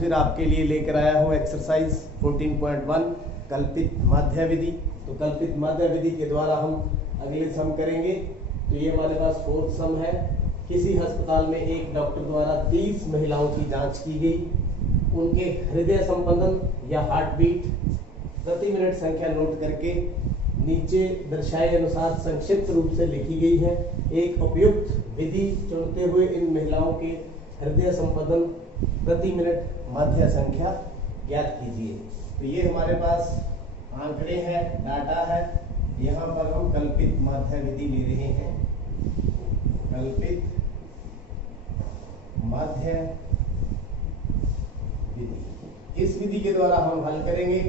फिर आपके लिए लेकर आया हूँ एक्सरसाइज 14.1 कल्पित माध्य विधि। तो कल्पित माध्य विधि के द्वारा हम अगले सम करेंगे। तो ये हमारे पास फोर्थ सम है। किसी अस्पताल में एक डॉक्टर द्वारा 30 महिलाओं की जांच की गई। उनके हृदय संपंदन या हार्ट बीट प्रति मिनट संख्या नोट करके नीचे दर्शाए अनुसार संक्षिप्त रूप से लिखी गई है। एक उपयुक्त विधि चुनते हुए इन महिलाओं के हृदय संपंदन प्रति मिनट माध्य संख्या ज्ञात कीजिए। तो ये हमारे पास आंकड़े हैं, डाटा है। यहाँ पर हम कल्पित माध्य विधि ले रहे हैं। कल्पित माध्य विधि, इस विधि के द्वारा हम हल करेंगे।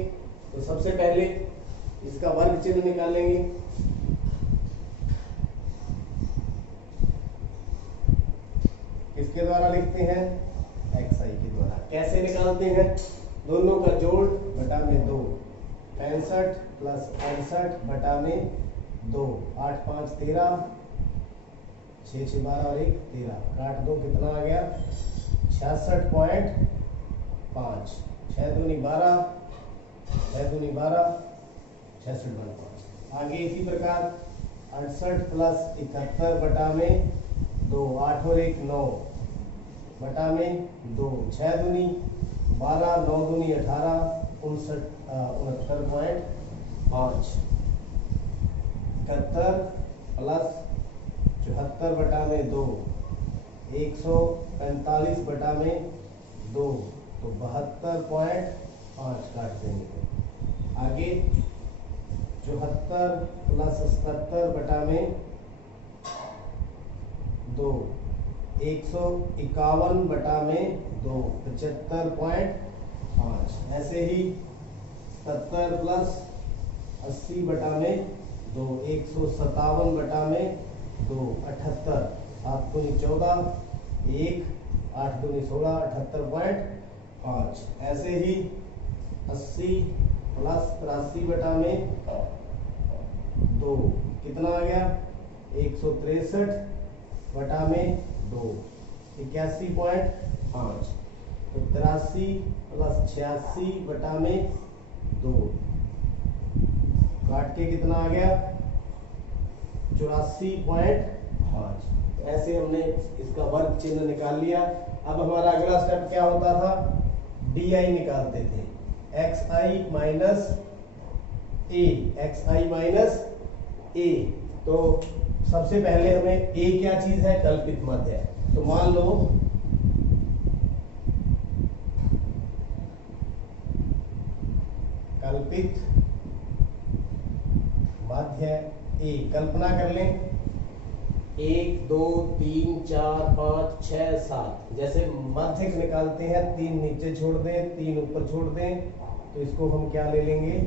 तो सबसे पहले इसका वर्ग चिन्ह निकालेंगे। किसके द्वारा लिखते हैं? xi के द्वारा। कैसे निकालते हैं? दोनों का जोड़ बटा में 2, 65 प्लस 65 बटा में 2, 8 5 13, 6 6 12 और 1 13, काट दो, कितना आ गया? 66.5, 6 दूनी 12, 6 दूनी 12, 66.5। आगे इसी प्रकार 68 प्लस 71 बटा में 2, 8 और 1 9 बटा में 2, 6 दूनी 12, 9 दूनी 18, 69.5। 71 प्लस 74 बटा में 2, 145 बटा में 2, तो 72.5 काट देंगे। आगे 74 प्लस 77 बटा में 2, 151 बटा में 2, 75.5। ऐसे ही 70 प्लस 80 बटा में 2, 157 बटा में 2, 78, 7 दूनी 14, 1, 8 दूनी 16, 78.5। ऐसे ही 80 प्लस 83 बटा में 2, कितना आ गया? 163 बटा में 2, 81.5। तो 83 प्लस 86 बटा में 2, काट के कितना आ गया? 84.5। ऐसे हमने इसका वर्ग चिन्ह निकाल लिया। अब हमारा अगला स्टेप क्या होता था? DI निकालते थे। XI minus A। तो सबसे पहले हमें A क्या चीज है? कल्पित माध्य। तो मान लो कल्पित माध्य A, कल्पना कर लें 1 2 3 4 5 6 7। जैसे माध्यक निकालते हैं, 3 नीचे छोड़ दें, 3 ऊपर छोड़ दें, तो इसको हम क्या ले लेंगे?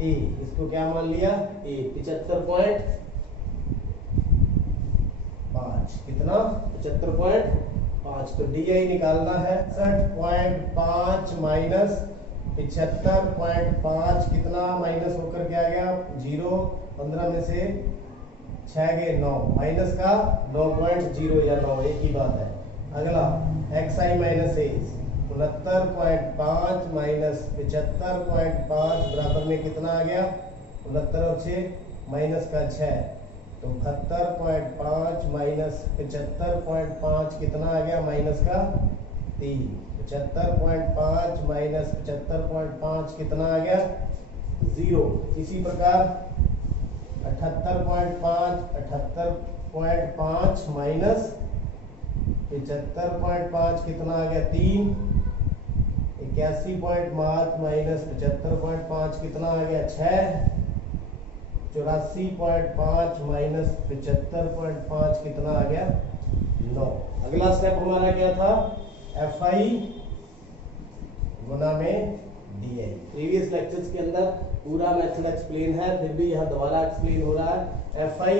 A। इसको क्या मान लिया? A। 75.5, कितना? 75.5। तो DI निकालना है 60.5 माइनस 75.5, कितना माइनस होकर क्या आ गया? 0। 15 में से 6 गए 9, माइनस का 9.0 या 9, एक ही बात है। अगला XI माइनस A, 69.5 माइनस 75.5 बराबर में कितना आ गया? 69 और 6 माइनस का 6, तो 72.5 माइनस 75.5 कितना आ गया? माइनस का 3। 75.5 माइनस 75.5 कितना आ गया? 0। इसी प्रकार 78.5 माइनस 75.5 कितना आ गया? 3। 81.5 माइनस 75.5 कितना आ गया? 6। 84.5 माइनस 75.5 कितना आ गया? 9। अगला स्टेप हमारा क्या था? FI गुना में DI। प्रीवियस लेक्चर्स के अंदर पूरा मेथड एक्सप्लेन है, फिर भी यहाँ दोबारा एक्सप्लेन हो रहा है। FI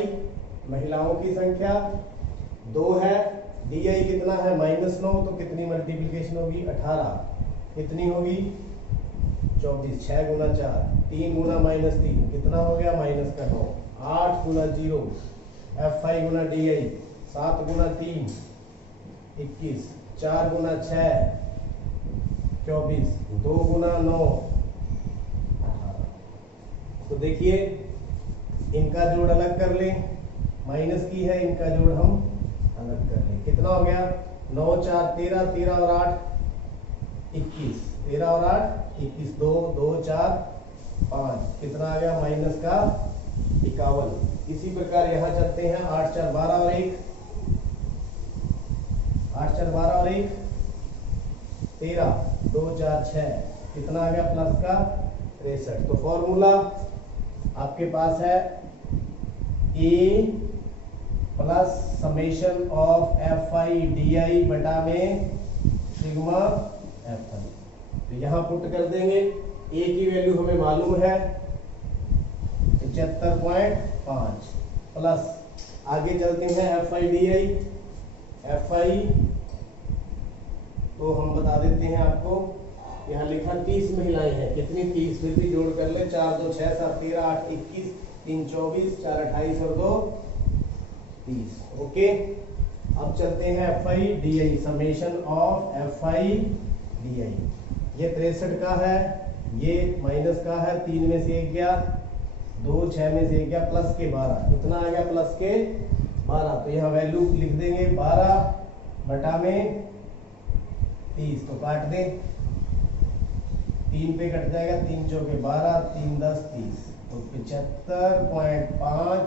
महिलाओं की संख्या 2 है, DI कितना है? -9। तो कितनी मल्टीप्लिकेशन होगी? 18। कितनी होगी? 24। 6 गुना 4, 3 गुना -3, कितना हो गया? माइनस का 9। 8 गुना 0। FI गुना DI 7 गुना 3 21, 4 गुना 6 24, 2 गुना 9 18। तो देखिए इनका जोड़ अलग कर लें, माइनस की है, इनका जोड़ हम अलग कर लें। कितना हो गया? 9 4 13, 13 और 8 21, 13 और 8 21, 2 2 4 5, कितना आ गया? माइनस का 51। इसी प्रकार यहाँ चलते हैं, 8 4 12 और 1, 8 4 12 और 1 13, 2 4 6, कितना आ गया? प्लस का 63। तो फॉर्मूला आपके पास है A plus summation of F I D I बटा में सिग्मा एफ आई। तो यहाँ पुट कर देंगे, ए की वैल्यू हमें मालूम है 75.5 प्लस आगे चलते हैं F I D I. F I तो हम बता देते हैं आपको, यहाँ लिखा 30 महिलाएं हैं, कितनी 30, फिर भी जोड़ कर ले, 4 2 6 7 13 8 21 3 24 4 28 और 2 30। ओके, अब चलते हैं F I D I, summation of F I D आई। ये 63 का है, ये माइनस का है, 3 में से 1 गया, 2 6 में से 1 गया, प्लस के 12, कितना आ गया? प्लस के 12। तो यहाँ वैल्यू लिख देंगे 12 बटा में 30, तो काट दें, 3 पे कट जाएगा, 3 चौके 12, 3 10 30, तो 75.5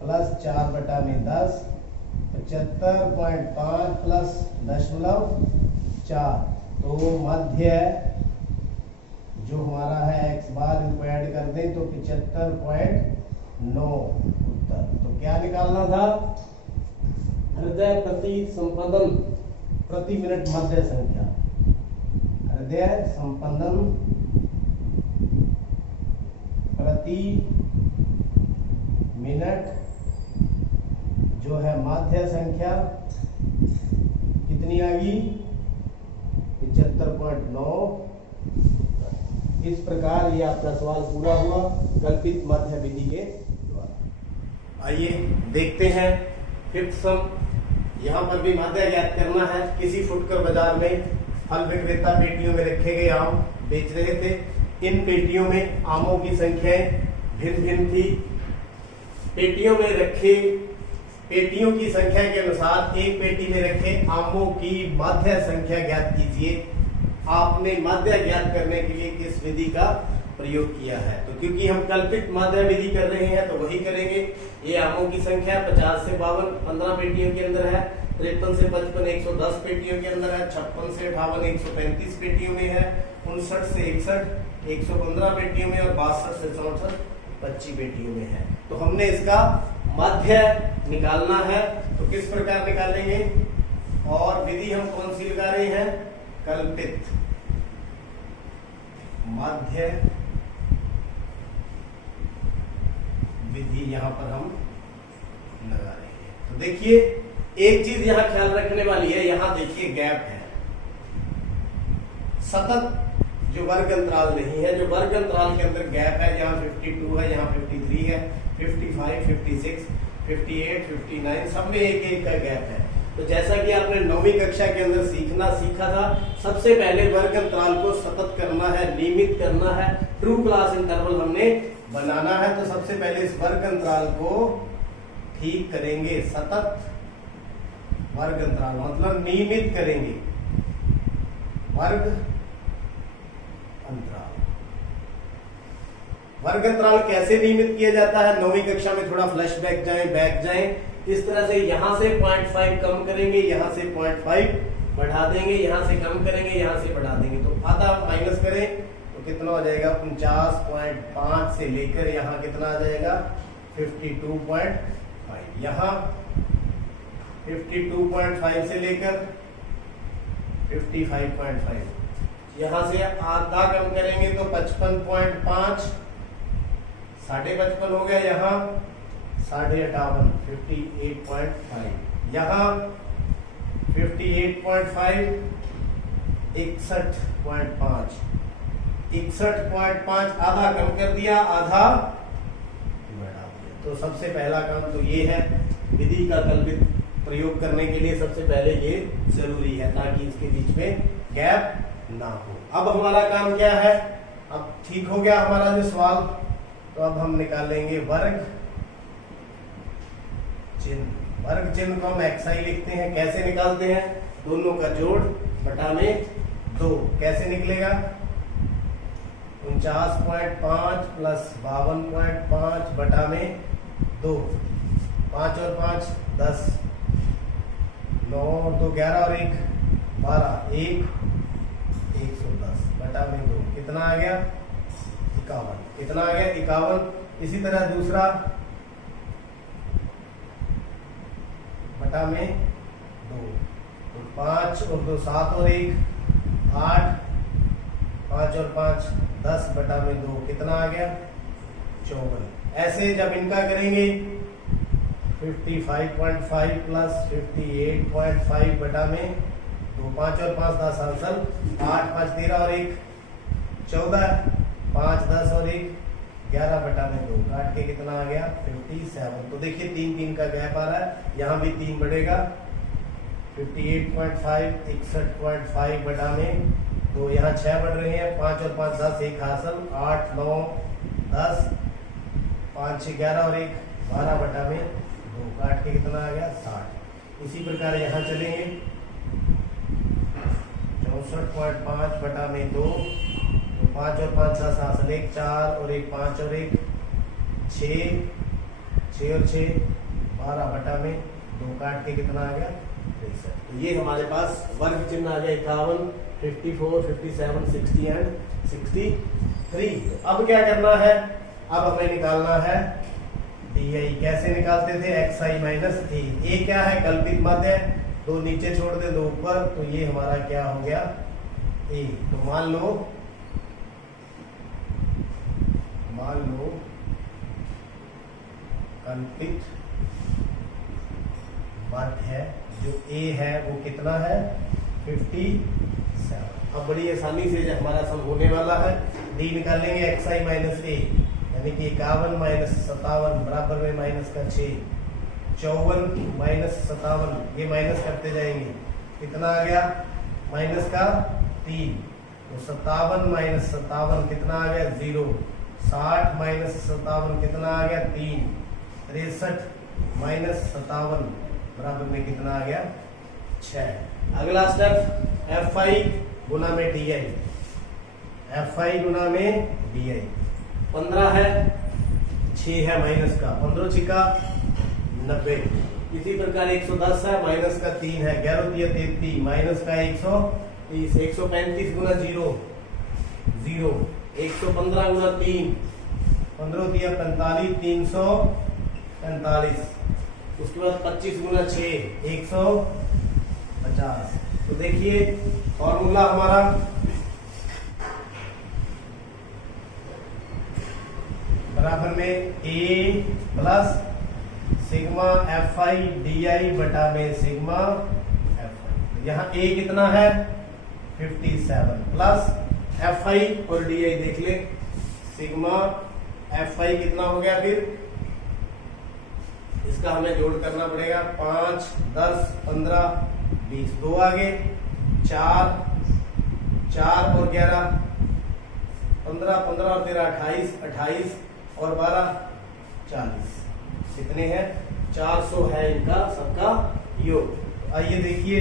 प्लस 4 बटा में 10, 75.5 प्लस 0.4, तो मध्य जो हमारा है x बार, इनको ऐड कर दें तो 75.9 उत्तर। तो क्या निकालना था? हृदय प्रति संपंदन प्रति मिनट मध्य संख्या, हृदय संपंदन प्रति मिनट जो है माध्य संख्या कितनी आ गई? 75.9। इस प्रकार ये आपका सवाल पूरा हुआ कल्पित मध्य विधि के द्वारा। आइए देखते हैं फिफ्थ सम। यहाँ पर भी मध्य ज्ञात करना है। किसी फुटकर बाजार में फल विक्रेता पेटियों में रखे गए आम बेच रहे थे। इन पेटियों में आमों की संख्याएं भिन्न भिन्न थी। पेटियों में रखे पेटियों की संख्या के अनुसार एक पेटी में रखे आमों की माध्य संख्या ज्ञात कीजिए। आपने माध्य ज्ञात करने के लिए किस विधि का प्रयोग किया है? तो क्योंकि हम कल्पित माध्य विधि कर रहे हैं तो वही करेंगे। ये आमों की संख्या 50 से 52 15 पेटियों के अंदर है, 53 से 55 110 पेटियों के अंदर है, 56 से 58 135 पेटियों में है, 59 से 61 115 पेटियों में और 62 से 64 25 पेटियों में है। तो हमने इसका माध्य निकालना है। तो किस प्रकार निकालेंगे और विधि हम कौन सी लगा रहे हैं? कल्पित माध्य विधि यहां पर हम लगा रहे हैं। तो देखिए एक चीज यहां ख्याल रखने वाली है, यहां देखिए गैप है, सतत जो वर्ग अंतराल नहीं है। जो वर्ग अंतराल के अंदर गैप है, यहाँ 52 है, यहाँ 53 है, 55 56 58 59 सब में एक एक का गैप है। तो जैसा कि आपने 9वीं कक्षा के अंदर सीखा था, सबसे पहले वर्ग अंतराल को सतत करना है, नियमित करना है, ट्रू क्लास इंटरवल हमने बनाना है। तो सबसे पहले इस वर्ग अंतराल को ठीक करेंगे। सतत वर्ग अंतराल मतलब नियमित करेंगे वर्ग अंतराल। वर्ग अंतराल कैसे नियमित किया जाता है? 9वीं कक्षा में थोड़ा फ्लैशबैक बैक जाएं। इस तरह से यहां से 0.5 कम करेंगे, यहां से 0.5 बढ़ा देंगे, यहां से कम करेंगे, यहां से बढ़ा देंगे। तो आधा माइनस करें तो कितना हो जाएगा? 49.5 से लेकर यहां कितना आ जाएगा? 52.5। यहां 52.5 से लेकर 55.5। यहां से आधा कम करेंगे तो 55.5, 55.5 हो गया। यहाँ 58.5 58.5। यहाँ 58.5 61.5 61.5। आधा कम कर दिया, आधा बढ़ा दिया। तो सबसे पहला काम तो ये है विधि का कल्पित प्रयोग करने के लिए सबसे पहले ये जरूरी है ताकि इसके बीच में गैप ना हो। अब हमारा काम क्या है, अब ठीक हो गया हमारा जो सवाल, तो अब हम निकालेंगे वर्ग चिन्ह। वर्ग चिन्ह को हम xi लिखते हैं। कैसे निकालते हैं, दोनों का जोड़ बटा में 2। कैसे निकलेगा, 49.5 प्लस 52.5 बटा में 2। 5 और 5 10, 9 और 2 11 और 1 12, 110 बटा में 2। कितना आ गया, 51। कितना आ गया, 51। इसी तरह दूसरा बटा में 2, तो 5 और 2 7 और 1 8, 5 और 5 10 बटा में 2। कितना आ गया, 54। ऐसे जब इनका करेंगे 55.5 प्लस 58.5 बटा में 2। 5 और 5 10 आंसर 8, 5 13 और 1 14, 5 10 और 1 11 बटा में 2। काट के कितना आ गया, 57। तो देखिए 3 का गैप आ रहा है, यहाँ भी 3 बढ़ेगा। 58.5 61.5 बटा में 2। यहाँ 6 बढ़ रहे हैं, 5 और 5 10, 1 हासिल 8 9 10, 5 6 11 और 1 12 बटा में 2। काट के कितना आ गया, 60। इसी प्रकार यहाँ चलेंगे 64.5 बटा में 2। तो 5 और 5 10 हासिल 1 4 और 1 5 और 1 6, 6 और 6 12 बटा में 2। काट के कितना आ गया, 63। तो ये हमारे पास वर्ग चिन्ह आ गया 51, 54, 57, 60 एंड 63। तो अब क्या करना है, अब हमें निकालना है DI। कैसे निकालते थे, xi माइनस a क्या है, कल्पित माध्य, 2 नीचे छोड़ दे 2 ऊपर, तो ये हमारा क्या हो गया, a। तो मान लो कल्पित माध्य जो a है वो कितना है, 57। अब बड़ी आसानी से जो हमारा सम होने वाला है, d निकालेंगे xi माइनस a, यानी कि 51 माइनस 57 बराबर में माइनस का 6, 54 माइनस 57, ये माइनस करते जाएंगे, कितना आ गया, माइनस का 3। तो 57 माइनस 57 कितना आ गया, 0। 60 माइनस 57 कितना आ गया, 3। 63 माइनस 57 बराबर में कितना आ गया, 6। अगला स्टेप fi गुना में di, fi गुना में di। 15 है, 6 है माइनस का, 15 छिका 90। इसी प्रकार 110 है, माइनस का 3 है, 11 दिया 33, माइनस का 130। 135 गुना 0 0, 115 गुना 3 15 दिया 45, 345। उसके बाद 25 गुना 6 150। तो देखिए फॉर्मूला हमारा बराबर में a plus sigma fi di बटा में सिग्मा fi। यहाँ a कितना है, 57 प्लस fi और di देख ले, सिग्मा fi कितना हो गया, फिर इसका हमें जोड़ करना पड़ेगा, 5 10 15 20, 2 आगे 4 4 और 11 15 15 और 13 28 28 और 12 40। कितने हैं, 400 है इनका सबका योग। आइए देखिए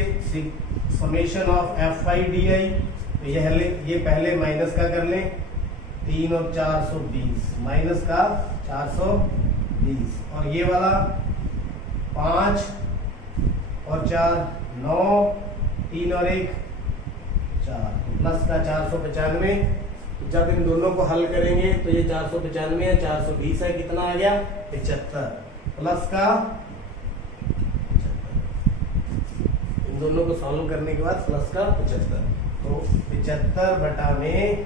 समेशन ऑफ fi di, तो ये पहले माइनस का कर लें, 3 और 420 माइनस का 420, और ये वाला 5 और 4 9, 3 और 1 4, प्लस का 495। जब इन दोनों को हल करेंगे तो ये 495 है, 420 है, कितना आ गया, 75, प्लस का 75। इन दोनों को सॉल्व करने के बाद प्लस का 75, तो 75 बटा में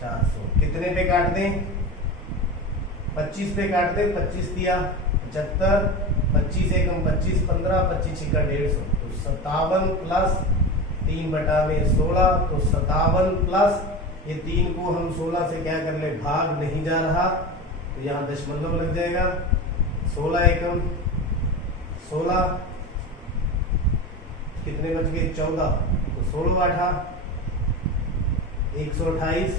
400 कितने पे काट दें, 25 पे काट दें, 25 दिया 75, 25 एकम 25 15, 25 छिका 150, तो 57 प्लस 3 बटा में 16, तो 57 प्लस ये 3 को हम 16 से क्या कर ले, भाग नहीं जा रहा, तो यहाँ दशमलव लग जाएगा, 16 एकम 16, कितने बच गए 14, तो 16 8 128,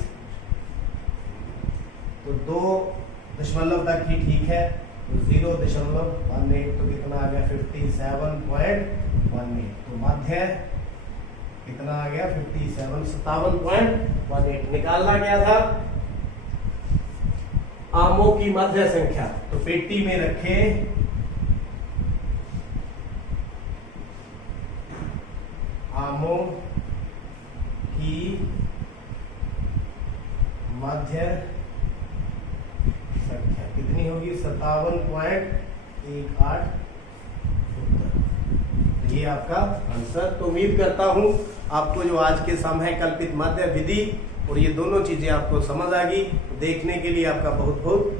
तो 2 दशमलव तक ही ठीक है, तो 0.18, तो कितना आ गया 57.18, तो माध्य कितना आ गया 57.18 निकालना गया था आमों की माध्य संख्या। तो पेटी में रखें आमों की माध्य संख्या कितनी होगी 57.18। ये आपका आंसर। तो उम्मीद करता हूं आपको जो आज के सम है कल्पित माध्य विधि और ये दोनों चीजें आपको समझ आ गई। देखने के लिए आपका बहुत बहुत